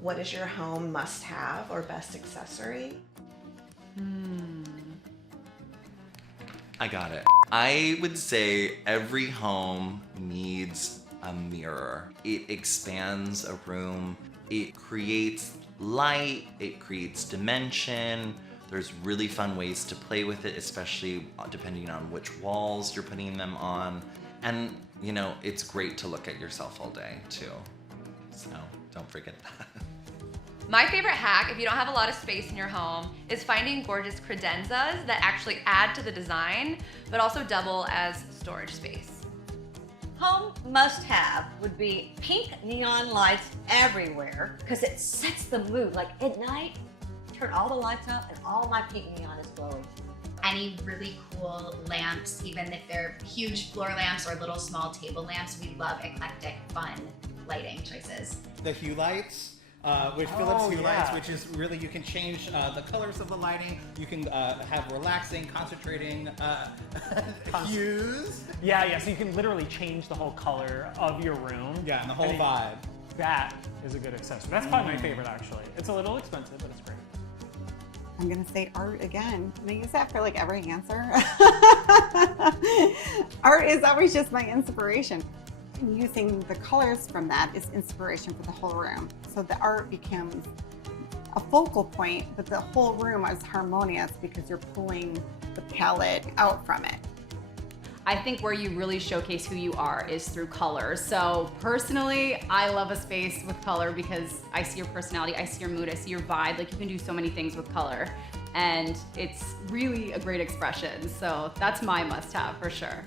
What is your home must-have or best accessory? I got it. I would say every home needs a mirror. It expands a room. It creates light. It creates dimension. There's really fun ways to play with it, especially depending on which walls you're putting them on. And, you know, it's great to look at yourself all day, too. So don't forget that. My favorite hack, if you don't have a lot of space in your home, is finding gorgeous credenzas that actually add to the design, but also double as storage space. Home must-have would be pink neon lights everywhere because it sets the mood. Like at night, turn all the lights up and all my pink neon is glowing. Any really cool lamps, even if they're huge floor lamps or little small table lamps, we love eclectic, fun lighting choices. The hue lights, which Philips hue lights, which is really, you can change the colors of the lighting. You can have relaxing, concentrating hues. Yeah, so you can literally change the whole color of your room. Yeah, and the whole vibe. That is a good accessory. That's probably my favorite, actually. It's a little expensive, but it's great. I'm gonna say art again. Can I use that for like every answer? Art is always just my inspiration. And using the colors from that is inspiration for the whole room. So the art becomes a focal point, but the whole room is harmonious because you're pulling the palette out from it. I think where you really showcase who you are is through color. So personally, I love a space with color because I see your personality, I see your mood, I see your vibe. Like you can do so many things with color and it's really a great expression. So that's my must-have for sure.